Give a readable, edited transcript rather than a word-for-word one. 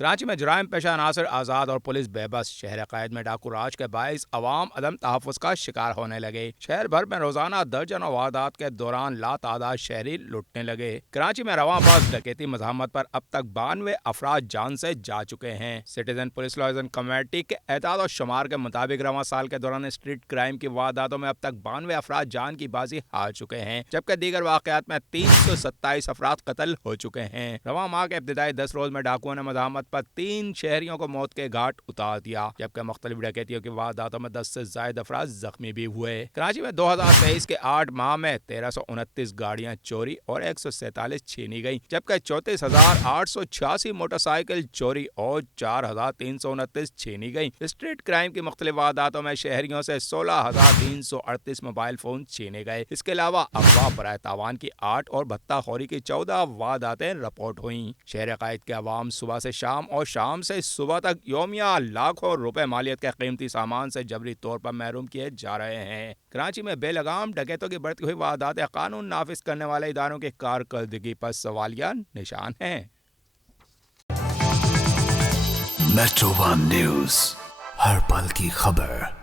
کراچی میں جرائم پیشہ ناصر آزاد اور پولیس بے بس، شہر قائد میں ڈاکو راج کے باعث عوام عدم تحفظ کا شکار ہونے لگے۔ شہر بھر میں روزانہ درجنوں واردات کے دوران لاتعداد شہری لٹنے لگے۔ کراچی میں رواں باز ڈکیتی مزاحمت پر اب تک 92 افراد جان سے جا چکے ہیں۔ سٹیزن پولیس لائزن کمیٹی کے اعداد و شمار کے مطابق رواں سال کے دوران اسٹریٹ کرائم کی وارداتوں میں اب تک 92 افراد جان کی بازی ہار چکے ہیں، جبکہ دیگر واقعات میں 327 افراد قتل ہو چکے ہیں۔ رواں ماہ کے ابتدائی 10 روز میں ڈاکوؤں نے مزاحمت پر 3 شہریوں کو موت کے گھاٹ اتار دیا، جبکہ مختلف ڈکیتیوں کی وارداتوں میں 10 سے زائد افراد زخمی بھی ہوئے۔ کراچی میں 2023 کے 8 ماہ میں 1329 گاڑیاں چوری اور 147 چھینی گئی، جبکہ 34,886 موٹر سائیکل چوری اور 4,329 چھینی گئی۔ اسٹریٹ کرائم کی مختلف وارداتوں میں شہریوں سے 16,338 موبائل فون چھینے گئے۔ اس کے علاوہ اغوا، برائے تاوان کی 8 اور بھتہ خوری کی 14 وارداتیں رپورٹ ہوئیں۔ شہر قائد کے عوام صبح سے شام اور شام سے صبح تک یومیہ لاکھوں روپے مالیت کے قیمتی سامان سے جبری طور پر محروم کیے جا رہے ہیں۔ کراچی میں بے لگام ڈکیتوں کی بڑھتی ہوئی وارداتیں قانون نافذ کرنے والے اداروں کی کارکردگی پر سوالیہ نشان ہیں۔ میٹرو ون نیوز، ہر پل کی خبر۔